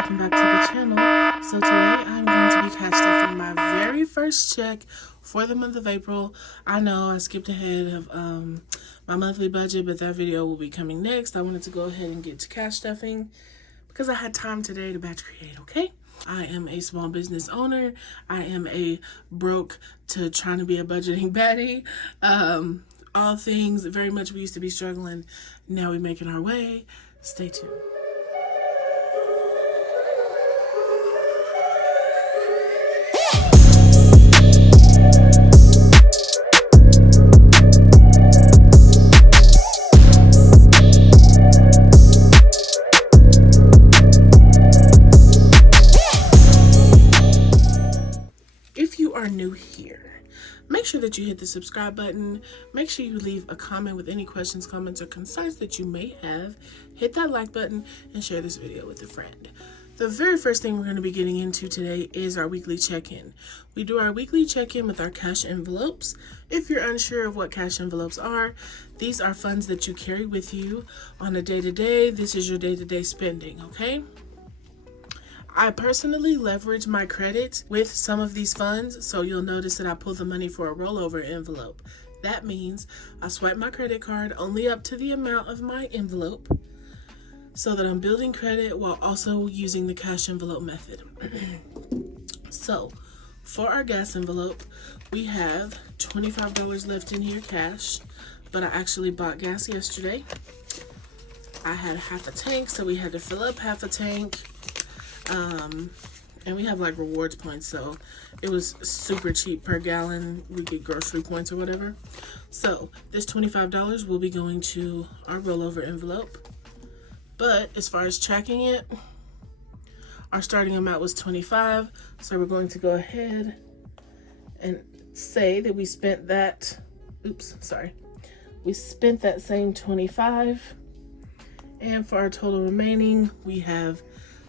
welcome back to the channel. So today I'm going to be cash stuffing my very first check for the month of April. I know I skipped ahead of my monthly budget, but that video will be coming next. I wanted to go ahead and get to cash stuffing because I had time today to batch create, okay? I am a small business owner. I am a broke to trying to be a budgeting baddie. All things very much we used to be struggling. Now we're making our way. Stay tuned. If you are new here, make sure that you hit the subscribe button. Make sure you leave a comment with any questions, comments, or concerns that you may have. Hit that like button and share this video with a friend. The very first thing we're going to be getting into today is our weekly check-in. We do our weekly check-in with our cash envelopes. If you're unsure of what cash envelopes are, these are funds that you carry with you on a day-to-day. This is your day-to-day spending, okay? I personally leverage my credit with some of these funds, so you'll notice that I pull the money for a rollover envelope. That means I swipe my credit card only up to the amount of my envelope so that I'm building credit while also using the cash envelope method. So, for our gas envelope, we have $25 left in here cash, but I actually bought gas yesterday. I had half a tank, so we had to fill up half a tank. And we have like rewards points, so it was super cheap per gallon. We get grocery points or whatever. So this $25 will be going to our rollover envelope. But as far as tracking it, our starting amount was $25. So we're going to go ahead and say that we spent that, we spent that same $25. And for our total remaining, we have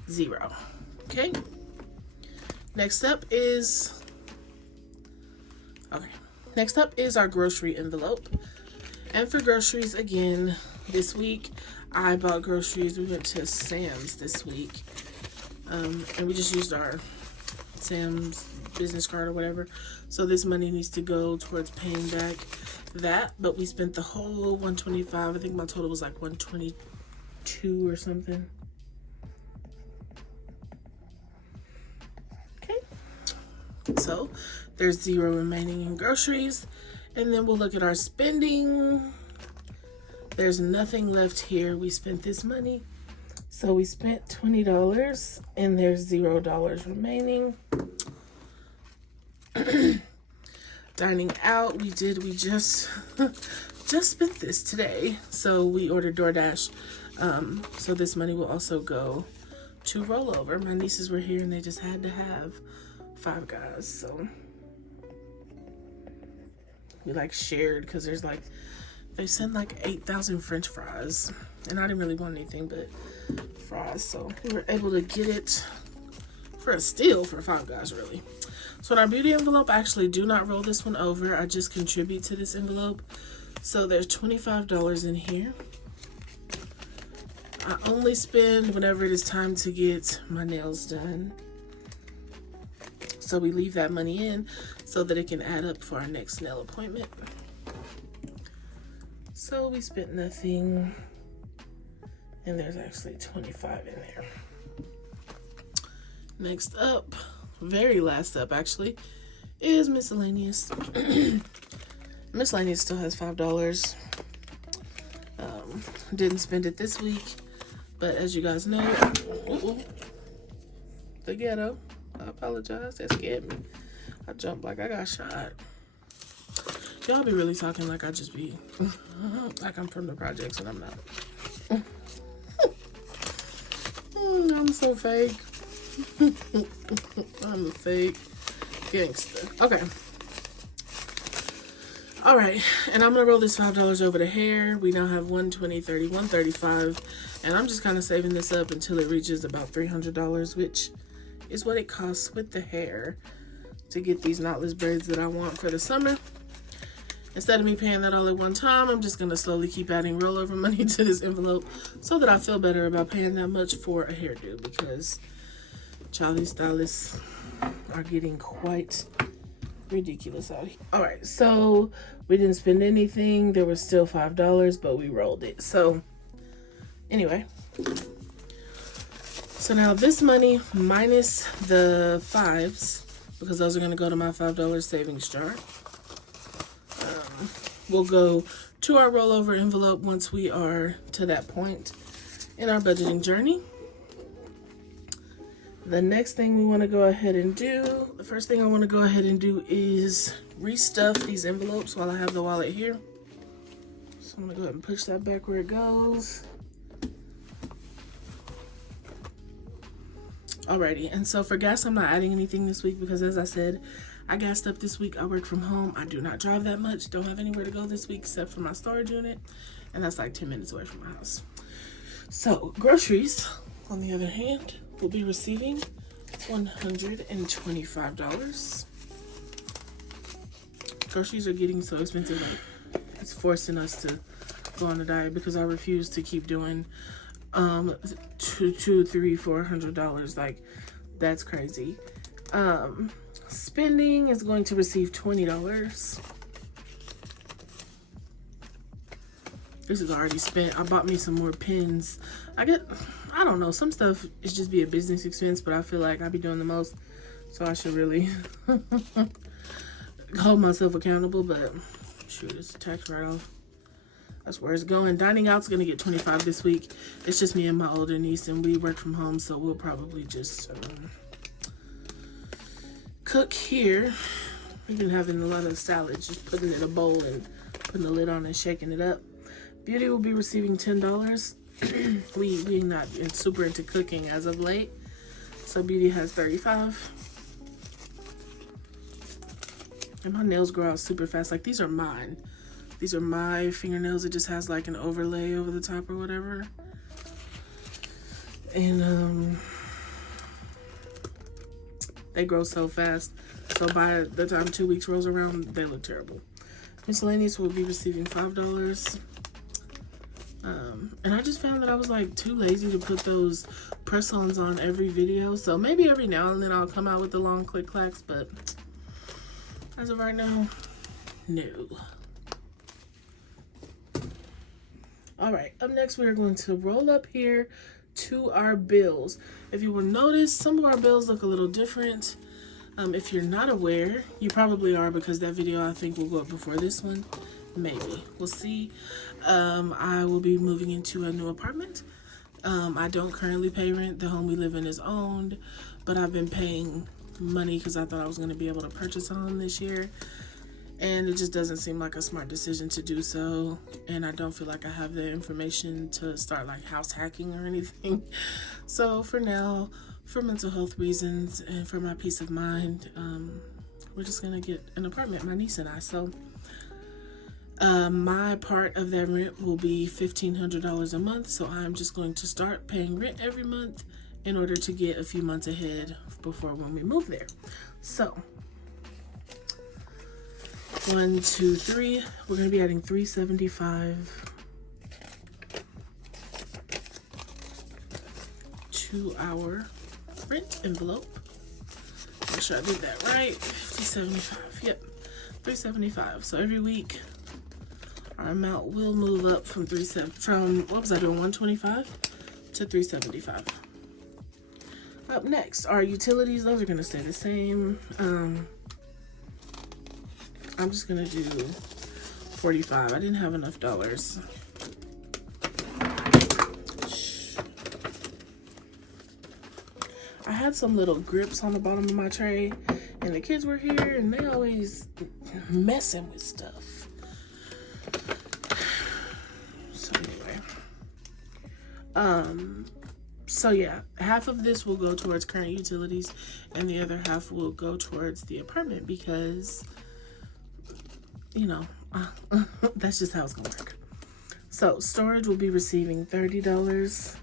$0. Okay. Next up is our grocery envelope. And for groceries, again, this week I bought groceries. We went to Sam's this week. And we just used our Sam's business card or whatever. So this money needs to go towards paying back that. But we spent the whole $125. I think my total was like $122 or something. So there's $0 remaining in groceries, and then we'll look at our spending. There's nothing left here. We spent this money, so we spent $20 and there's $0 remaining. Dining out, we just spent this today, so we ordered DoorDash. So this money will also go to rollover. My nieces were here and they just had to have Five Guys, so we like shared because there's like they send like 8,000 French fries, and I didn't really want anything but fries, so we were able to get it for a steal for Five Guys, really. So in our beauty envelope, I actually do not roll this one over. I just contribute to this envelope. So there's $25 in here. I only spend whenever it is time to get my nails done. So we leave that money in so that it can add up for our next nail appointment. So we spent nothing, and there's actually $25 in there. Next up, very last up actually, is miscellaneous. Miscellaneous still has $5. Didn't spend it this week, but as you guys know, the ghetto. I apologize, that scared me. I jumped like I got shot. Y'all be really talking like I just be like I'm from the projects, and I'm not. I'm so fake. I'm a fake gangster. Okay. All right, and I'm gonna roll this $5 over to hair. We now have $120, $30, $135, and I'm just kind of saving this up until it reaches about $300, which is what it costs with the hair to get these knotless braids that I want for the summer. Instead of me paying that all at one time, I'm just gonna slowly keep adding rollover money to this envelope so that I feel better about paying that much for a hairdo, because Child, these stylists are getting quite ridiculous out here. All right, so we didn't spend anything. There was still $5, but we rolled it. So anyway, so now this money minus the fives, because those are going to go to my $5 savings jar, will go to our rollover envelope once we are to that point in our budgeting journey. The next thing we want to go ahead and do, the first thing I want to go ahead and do is restuff these envelopes while I have the wallet here. So I'm going to go ahead and push that back where it goes. Alrighty, and so for gas, I'm not adding anything this week because, as I said, I gassed up this week. I work from home. I do not drive that much. Don't have anywhere to go this week except for my storage unit, and that's like 10 minutes away from my house. So groceries, on the other hand, will be receiving $125. Groceries are getting so expensive, like it's forcing us to go on a diet because I refuse to keep doing $200, $300, $400. Like, that's crazy. Spending is going to receive $20. This is already spent. I bought me some more pens. I don't know, some stuff is just be a business expense, but I feel like I be doing the most, so I should really hold myself accountable. But shoot, it's a tax write-off. That's where it's going. Dining out's gonna get $25 this week. It's just me and my older niece, and we work from home, so we'll probably just cook here. We've been having a lot of salads, just putting it in a bowl and putting the lid on and shaking it up. Beauty will be receiving $10. we not super into cooking as of late, so Beauty has $35. And my nails grow out super fast. Like, these are mine. These are my fingernails. It just has like an overlay over the top or whatever. And they grow so fast. So by the time 2 weeks rolls around, they look terrible. Miscellaneous will be receiving $5. And I just found that I was like too lazy to put those press-ons on every video. So maybe every now and then I'll come out with the long click clacks, but as of right now, no. All right, up next we are going to roll up here to our bills. If you will notice, some of our bills look a little different. If you're not aware, you probably are, because that video I think will go up before this one. Maybe, we'll see. I will be moving into a new apartment. I don't currently pay rent. The home we live in is owned, but I've been paying money because I thought I was going to be able to purchase a home this year, and it just doesn't seem like a smart decision to do so. And I don't feel like I have the information to start like house hacking or anything. So for now, for mental health reasons and for my peace of mind, we're just gonna get an apartment, my niece and I. So my part of that rent will be $1,500 a month. So I'm just going to start paying rent every month in order to get a few months ahead before when we move there. So 1, 2, 3, we're going to be adding $375 to our rent envelope. Make sure I did that right. $375. Yep, $375. So every week our amount will move up from what was I doing, $125 to $375. Up next, our utilities. Those are going to stay the same. I'm just gonna do $45. I didn't have enough dollars. I had some little grips on the bottom of my tray, and the kids were here, and they always messing with stuff. So anyway, so yeah, half of this will go towards current utilities, and the other half will go towards the apartment because, you know, that's just how it's gonna work. So storage will be receiving $30.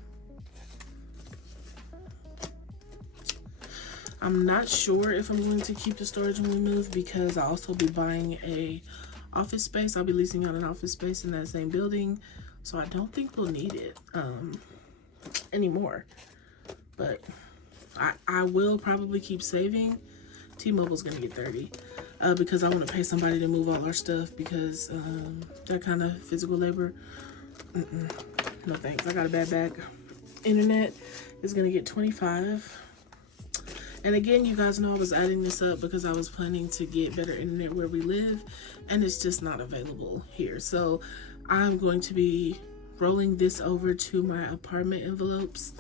I'm not sure if I'm going to keep the storage when we move, because I'll also be buying a office space. I'll be leasing out an office space in that same building, so I don't think we'll need it anymore. But I will probably keep saving. T-Mobile's gonna get 30 because I want to pay somebody to move all our stuff, because that kind of physical labor, no thanks. I got a bad back. Internet is gonna get 25. And again, you guys know I was adding this up because I was planning to get better internet where we live, and it's just not available here. So I'm going to be rolling this over to my apartment envelopes,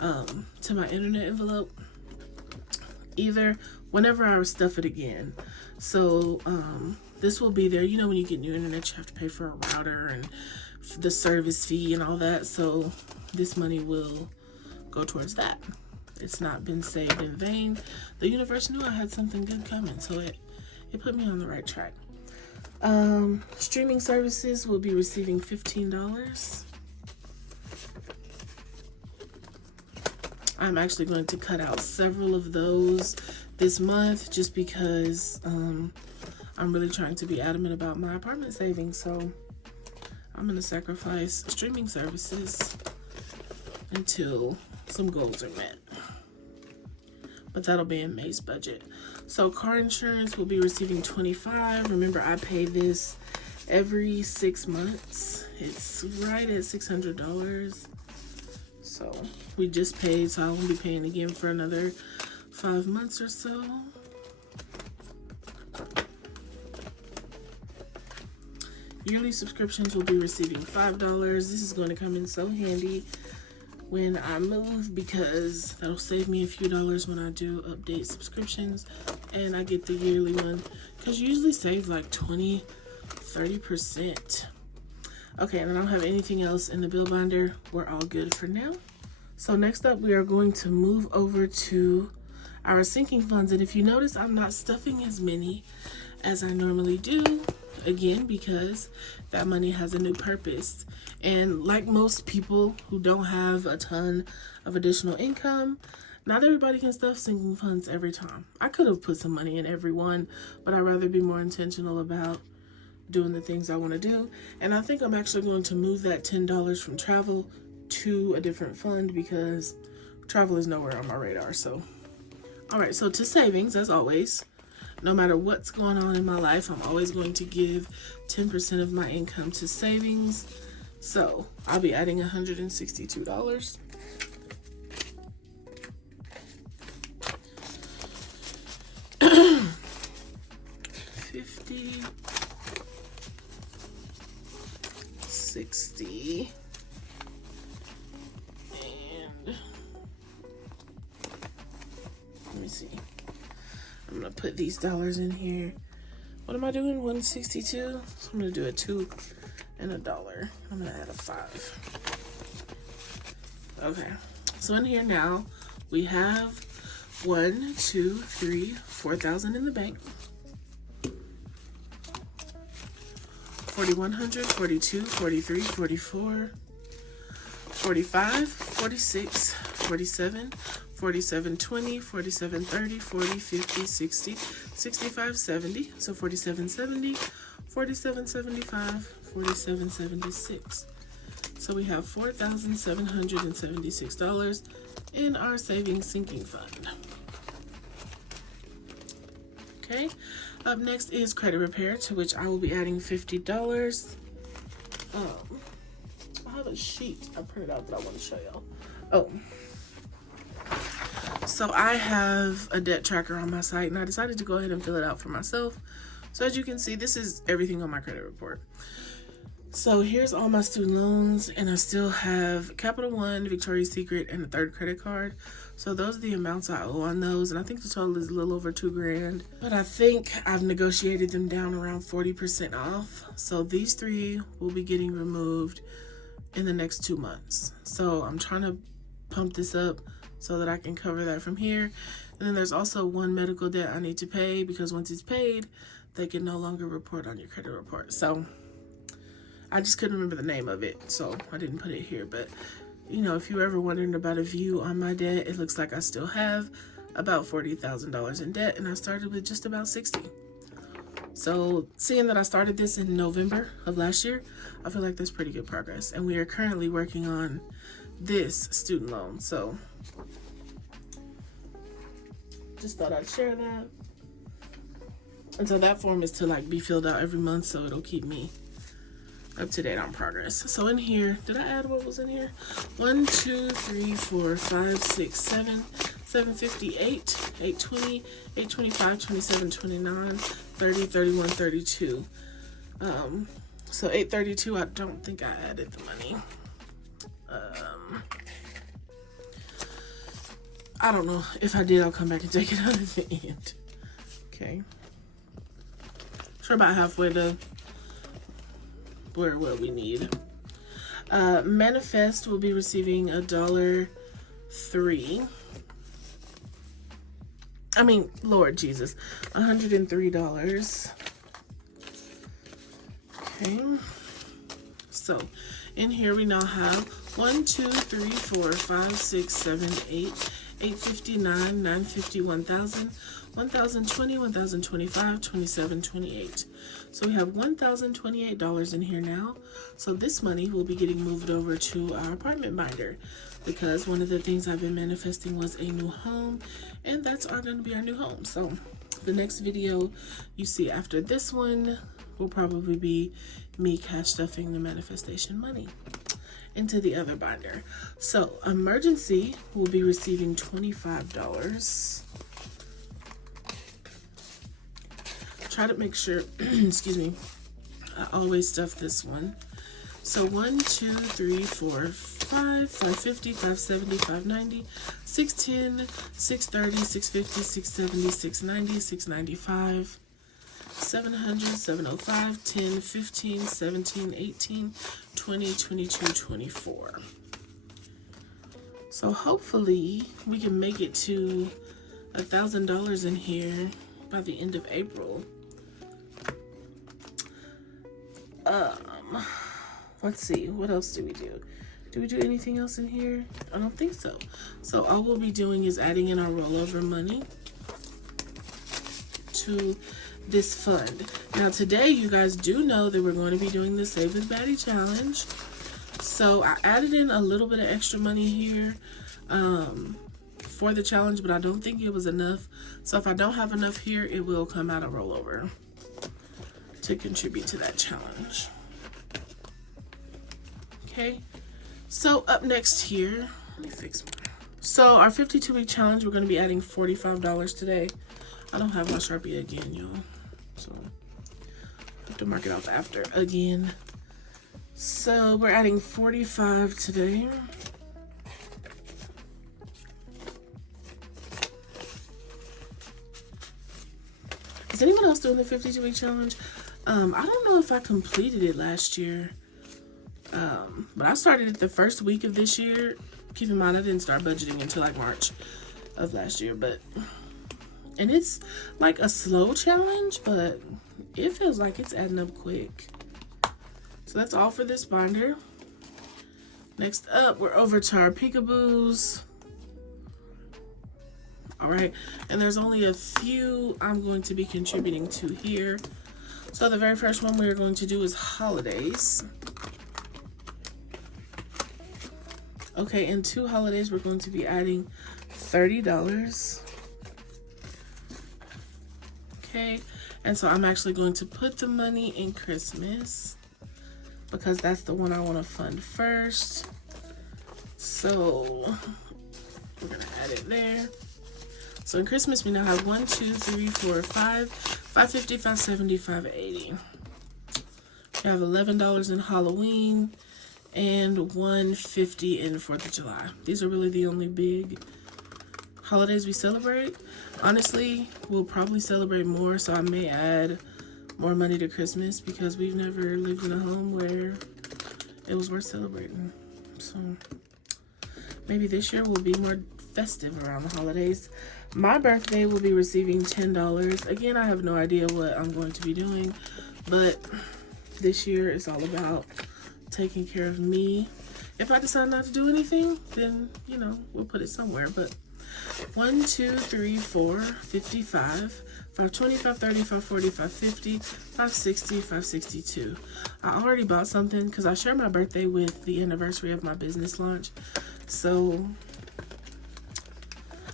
to my internet envelope, either whenever I stuff it again. So this will be there. You know, when you get new internet, you have to pay for a router and the service fee and all that. So this money will go towards that. It's not been saved in vain. The universe knew I had something good coming, so it put me on the right track. Streaming services will be receiving $15. I'm actually going to cut out several of those this month just because I'm really trying to be adamant about my apartment savings. So I'm going to sacrifice streaming services until some goals are met. But that'll be in May's budget. So car insurance will be receiving $25. Remember, I pay this every 6 months. It's right at $600. So we just paid, so I won't be paying again for another 5 months or so. Yearly subscriptions will be receiving $5. This is going to come in so handy when I move, because that'll save me a few dollars when I do update subscriptions and I get the yearly one, because you usually save like 20-30%. Okay, and I don't have anything else in the bill binder. We're all good for now. So next up, we are going to move over to our sinking funds. And if you notice, I'm not stuffing as many as I normally do, again, because that money has a new purpose. And like most people who don't have a ton of additional income, not everybody can stuff sinking funds every time. I could have put some money in every one, but I'd rather be more intentional about doing the things I want to do. And I think I'm actually going to move that $10 from travel to a different fund, because travel is nowhere on my radar. So, all right, so to savings, as always, no matter what's going on in my life, I'm always going to give 10% of my income to savings. So I'll be adding $162. $50, $60, and let me see. I'm gonna put these dollars in here. What am I doing? 162. So I'm gonna do a $2 and a $1. I'm gonna add a 5. Okay. So in here now we have 1, 2, 3, 4,000 in the bank. 4,100, 42, 43, 44, 45, 46, 47, 47, 20, 47, 30, 40, 50, 60, 65, 70. So 47, 70, 47, 75, 47, 76. So we have $4,776 in our savings sinking fund. Okay, up next is credit repair, to which I will be adding $50. I have a sheet I printed out that I want to show y'all. Oh, so I have a debt tracker on my site, and I decided to go ahead and fill it out for myself. So as you can see, this is everything on my credit report. So here's all my student loans, and I still have Capital One, Victoria's Secret, and a third credit card. So those are the amounts I owe on those, and I think the total is a little over $2,000. But I think I've negotiated them down around 40% off. So these 3 will be getting removed in the next 2 months. So I'm trying to pump this up so that I can cover that from here. And then there's also one medical debt I need to pay, because once it's paid, they can no longer report on your credit report. So I just couldn't remember the name of it, so I didn't put it here. But, you know, if you're ever wondering about a view on my debt, it looks like I still have about $40,000 in debt, and I started with just about 60. So seeing that I started this in November of last year, I feel like that's pretty good progress. And we are currently working on this student loan. So just thought I'd share that. And so that form is to like be filled out every month, so it'll keep me up to date on progress. So in here, did I add what was in here? 1, 2, 3, 4, 5, 6, 7, 758, 820, 825, 27, 29, 30, 31, 32. So 832, I don't think I added the money. I don't know. If I did, I'll come back and take it out at the end. Okay. We're about halfway to what we need. Manifest will be receiving $103. I mean, Lord Jesus, $103. Okay. So in here we now have 1, 2, 3, 4, 5, 6, 7, 8, 859, 950, 1000, 1020, 1025, 27, 28. So we have $1,028 in here now. So this money will be getting moved over to our apartment binder, because one of the things I've been manifesting was a new home, and that's going to be our new home. So the next video you see after this one will probably be me cash stuffing the manifestation money into the other binder. So emergency will be receiving $25. Try to make sure, excuse me, I always stuff this one. So 1, 2, 3, 4, 5, 550, 570, 590, 610, 630, 650, 670, 690, 695, 700, 705, 10, 15, 17, 18, 20, 22, 24. So hopefully we can make it to $1,000 in here by the end of April. Let's see, what else do we do? Do we do anything else in here? I don't think so. So all we'll be doing is adding in our rollover money to this fund. Now today, you guys do know that we're going to be doing the Save with Baddie challenge. So I added in a little bit of extra money here for the challenge, but I don't think it was enough. So if I don't have enough here, it will come out of rollover to contribute to that challenge. Okay, so up next here, let me fix mine. So our 52-week challenge, we're going to be adding $45 today. I don't have my Sharpie again, y'all, so I have to mark it off after again. So we're adding 45 today. Is anyone else doing the 52-week challenge? I don't know if I completed it last year. But I started it the first week of this year. Keep in mind, I didn't start budgeting until like March of last year, and it's like a slow challenge, but it feels like it's adding up quick. So that's all for this binder. Next up, we're over to our peekaboos. All right, and there's only a few I'm going to be contributing to here. So the very first one we're going to do is holidays. Okay, in 2 holidays, we're going to be adding $30. Okay, and so I'm actually going to put the money in Christmas because that's the one I want to fund first. So we're going to add it there. So in Christmas, we now have 1, 2, 3, 4, 5, 550, 570, 580. We have $11 in Halloween and $150 in 4th of July. These are really the only big holidays we celebrate. Honestly, we'll probably celebrate more, so I may add more money to Christmas because we've never lived in a home where it was worth celebrating. So maybe this year will be more festive around the holidays. My birthday will be receiving $10. Again, I have no idea what I'm going to be doing, but this year it's all about taking care of me. If I decide not to do anything, then, you know, we'll put it somewhere. But 1, 2, 3, 4, 55, 520, 530, 540, 550, 560, 562. I already bought something because I share my birthday with the anniversary of my business launch. So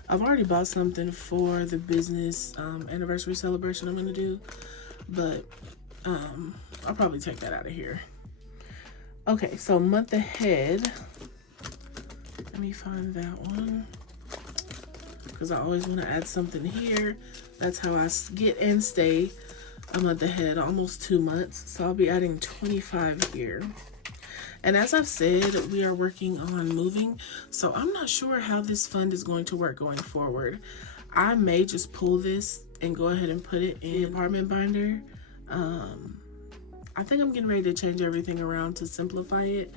I I've already bought something for the business anniversary celebration I'm going to do, but I'll probably take that out of here. Okay, so month ahead. Let me find that one, because I always want to add something here. That's how I get and stay a month ahead, almost 2 months. So I'll be adding 25 here. And as I've said, we are working on moving, so I'm not sure how this fund is going to work going forward. I may just pull this and go ahead and put it in the apartment binder. I think I'm getting ready to change everything around to simplify it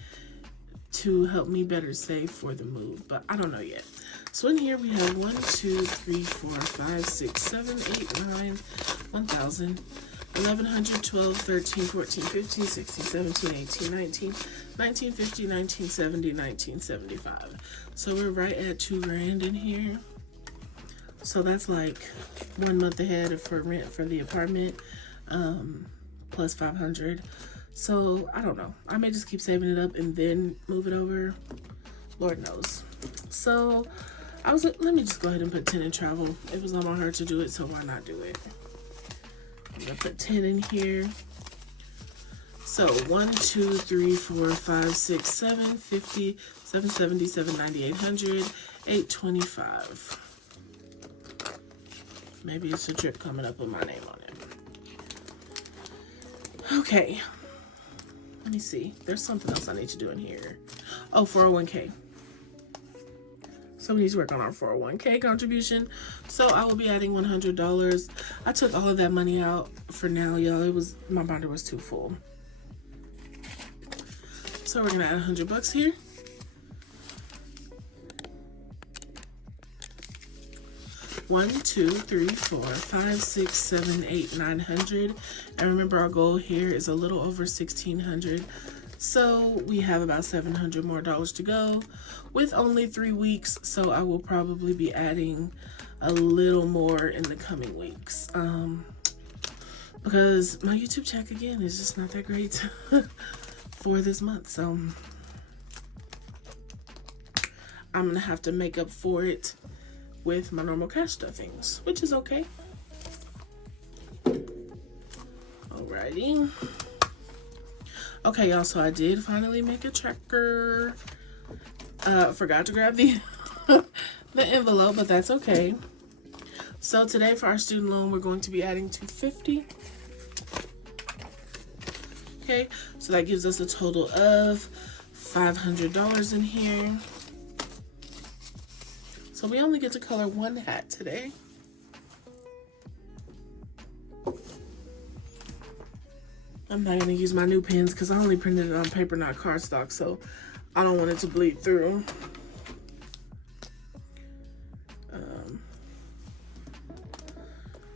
to help me better save for the move, but I don't know yet. So in here we have 1, 2, 3, 4, 5, 6, 7, 8, 9, 1,000, 1,100, 12, 13, 14, 15, 16, 17, 18, 19, 1950, 1970, 1975. So we're right at 2 grand in here. So that's like 1 month ahead for rent for the apartment, plus 500. So I don't know. I may just keep saving it up and then move it over. Lord knows. So I was like, let me just go ahead and put 10 in travel. It was on my heart to do it, so why not do it? I'm gonna put 10 in here. So 1, 2, 3, 4, 5, 6, 7, 50, 770, 790, 800, 825. Maybe it's a trip coming up with my name on it. Okay. Let me see. There's something else I need to do in here. Oh, 401k. So we need to work on our 401k contribution. So I will be adding $100. I took all of that money out for now, y'all. My binder was too full. So we're gonna add $100 here. One, 2, 3, 4, 5, 6, 7, 8, 900. And remember, our goal here is a little over 1,600. So we have about $700 more to go with only 3 weeks. So I will probably be adding a little more in the coming weeks. Because my YouTube check again is just not that great for this month. So I'm gonna have to make up for it with my normal cash stuffings, which is okay. Alrighty. Okay, y'all, so I did finally make a tracker. Forgot to grab the the envelope, but that's okay. So today for our student loan, we're going to be adding $250. Okay, so that gives us a total of $500 in here. So we only get to color 1 hat today. I'm not gonna use my new pens because I only printed it on paper, not cardstock, so I don't want it to bleed through.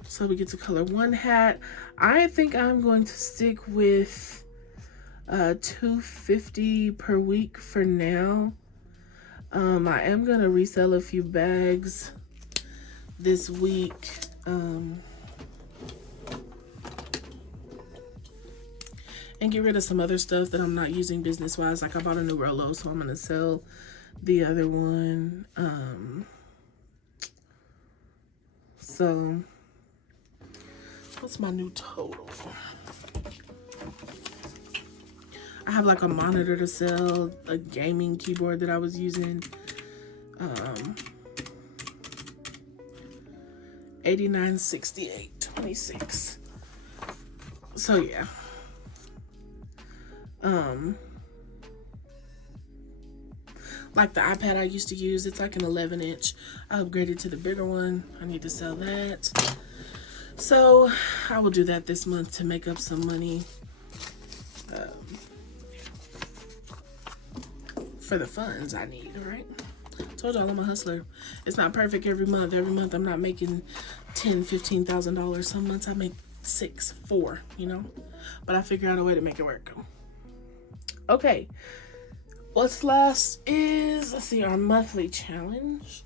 So we get to color 1 hat. I think I'm going to stick with $250 per week for now. I am gonna resell a few bags this week. And get rid of some other stuff that I'm not using business-wise. Like I bought a new Rolo, so I'm gonna sell the other one. So what's my new total? I have like a monitor to sell, a gaming keyboard that I was using. $89.68.26. So yeah. Like the iPad I used to use, it's like an 11-inch. I upgraded to the bigger one. I need to sell that. So I will do that this month to make up some money for the funds I need, right? Told y'all I'm a hustler. It's not perfect every month. Every month I'm not making $10,000, $15,000. Some months I make 6, 4, you know? But I figure out a way to make it work. Okay. What's last is, let's see, our monthly challenge.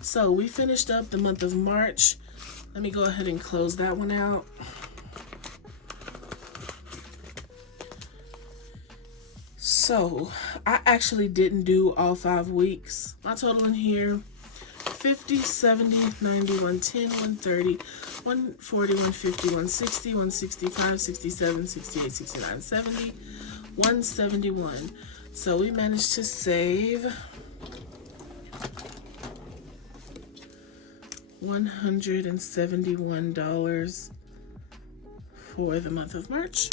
So we finished up the month of March. Let me go ahead and close that one out. So I actually didn't do all 5 weeks. My total in here: 50, 70, 90, 110, 130, 140, 150, 160, 165, 67, 68, 69, 70, 171. So we managed to save $171 for the month of March.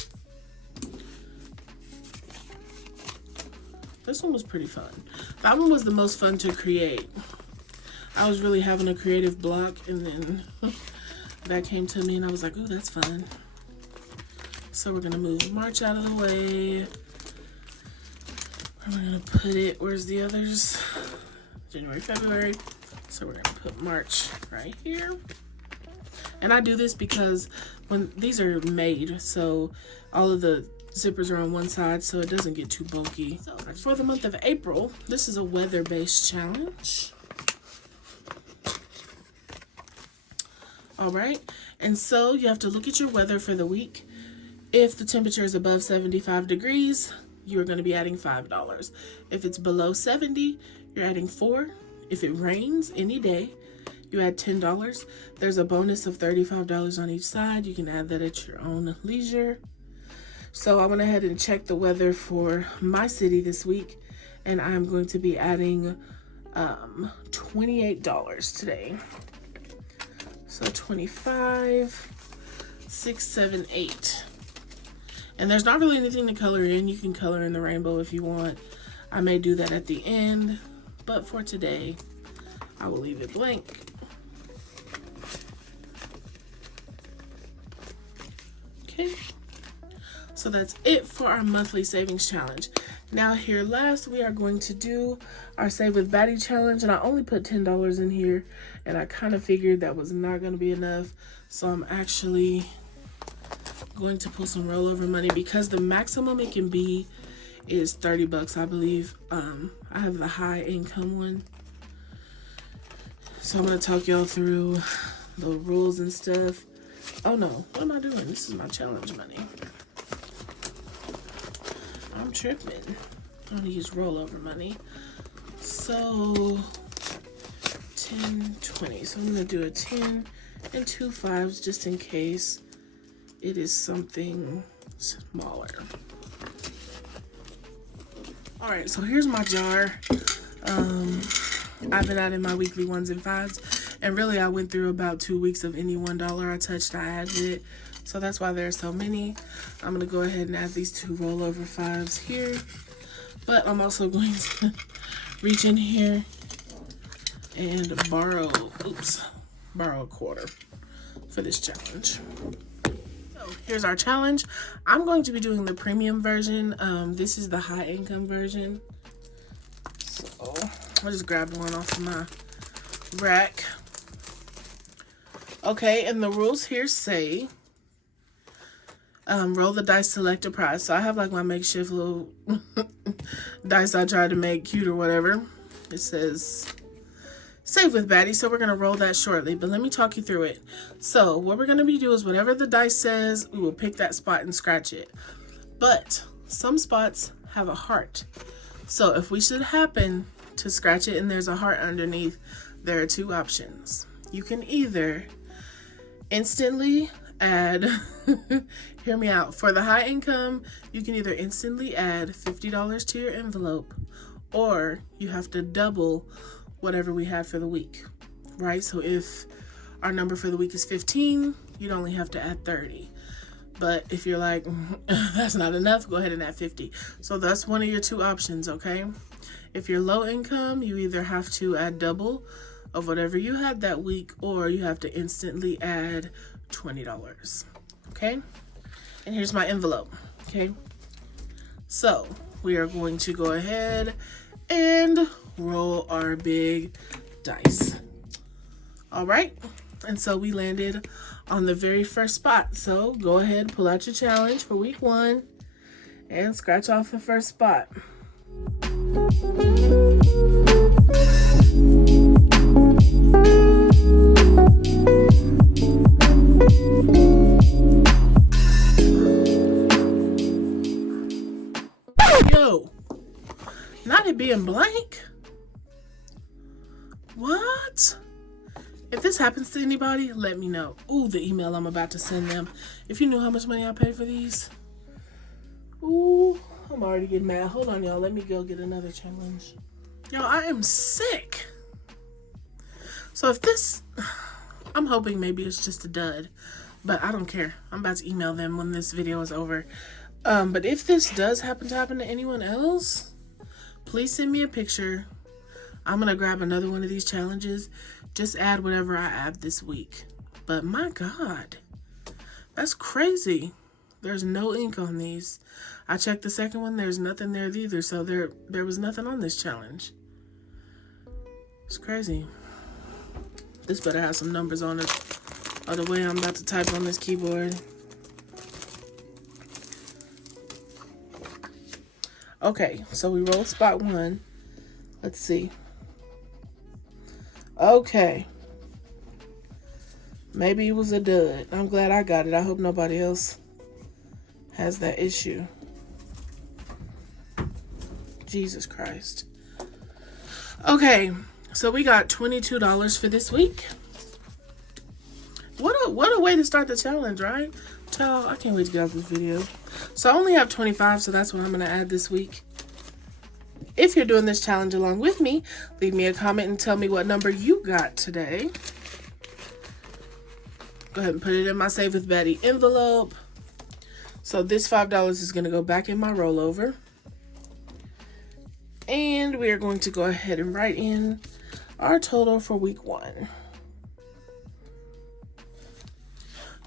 This one was pretty fun. That one was the most fun to create. I was really having a creative block, and then that came to me and I was like, ooh, that's fun. So we're gonna move March out of the way. We're gonna put it, where's the others? January, February. So we're gonna put March right here. And I do this because when these are made, so all of the zippers are on one side so it doesn't get too bulky. So for the month of April, this is a weather-based challenge. All right, and so you have to look at your weather for the week. If the temperature is above 75 degrees, you're going to be adding $5. If it's below 70, you're adding $4. If it rains any day, you add $10. There's a bonus of $35 on each side. You can add that at your own leisure. So I went ahead and checked the weather for my city this week, and I'm going to be adding $28 today. So 25, 6, 7, 8. And there's not really anything to color in. You can color in the rainbow if you want. I may do that at the end, but for today, I will leave it blank. Okay. So that's it for our monthly savings challenge. Now here last, we are going to do our Save with Baddie challenge, and I only put $10 in here, and I kind of figured that was not going to be enough. So I'm actually going to pull some rollover money because the maximum it can be is $30, I believe. I have the high income one. So I'm going to talk y'all through the rules and stuff. Oh no, what am I doing? This is my challenge money. I'm tripping. I'm gonna use rollover money. So 10, 20. So I'm gonna do a 10 and 2 5s just in case it is something smaller. All right, so here's my jar. I've been adding my weekly 1s and 5s, and really I went through about 2 weeks of any $1 I touched, I added it. So that's why there's so many. I'm gonna go ahead and add these 2 rollover 5s here, but I'm also going to reach in here and borrow a quarter for this challenge. So here's our challenge. I'm going to be doing the premium version. This is the high income version. So I'll just grab one off of my rack. Okay, and the rules here say roll the dice, select a prize. So I have like my makeshift little dice I tried to make cute or whatever. It says Save with Baddie, so we're going to roll that shortly, but let me talk you through it. So what we're going to be doing is whatever the dice says, we will pick that spot and scratch it. But some spots have a heart. So if we should happen to scratch it and there's a heart underneath, there are 2 options. You can either instantly add, hear me out, for the high income, you can either instantly add $50 to your envelope, or you have to double whatever we had for the week, right? So if our number for the week is 15, you'd only have to add 30. But if you're like, that's not enough, go ahead and add 50. So that's one of your 2 options, okay? If you're low income, you either have to add double of whatever you had that week, or you have to instantly add $20, okay? And here's my envelope, okay? So we are going to go ahead and roll our big dice. All right, and so we landed on the very first spot. So go ahead, pull out your challenge for week 1 and scratch off the first spot. Yo, What? If this happens to anybody, let me know. Ooh, the email I'm about to send them. If you knew how much money I paid for these. Ooh, I'm already getting mad. Hold on, y'all. Let me go get another challenge. Y'all, I am sick. So if this, I'm hoping maybe it's just a dud, but I don't care. I'm about to email them when this video is over. But if this does happen to anyone else, please send me a picture. I'm going to grab another one of these challenges. Just add whatever I add this week. But my God, that's crazy. There's no ink on these. I checked the second one. There's nothing there either. So there was nothing on this challenge. It's crazy. This better have some numbers on it. Or the way I'm about to type on this keyboard. Okay, so we rolled spot 1. Let's see. Okay. Maybe it was a dud. I'm glad I got it. I hope nobody else has that issue. Jesus Christ. Okay, so we got $22 for this week. What a way to start the challenge, right? Child, I can't wait to get out this video. So I only have 25, so that's what I'm going to add this week. If you're doing this challenge along with me, leave me a comment and tell me what number you got today. Go ahead and put it in my Save with Baddie envelope. So this $5 is going to go back in my rollover. And we are going to go ahead and write in our total for week 1.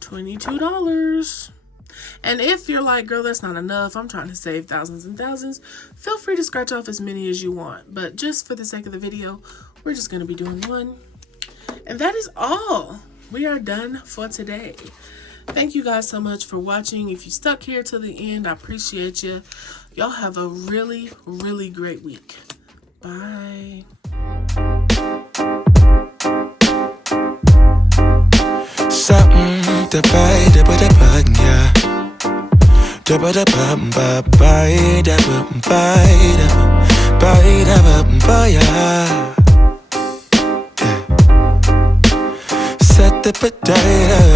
$22. And if you're like, girl, that's not enough, I'm trying to save thousands and thousands, feel free to scratch off as many as you want. But just for the sake of the video, we're just going to be doing 1. And that is all. We are done for today. Thank you guys so much for watching. If you stuck here till the end, I appreciate you. Y'all have a really, really great week. Bye. Something to buy, da ba da bug, yeah. Da ba da bum ba buy, da bum buy, da bum buy, yeah. Set the potato.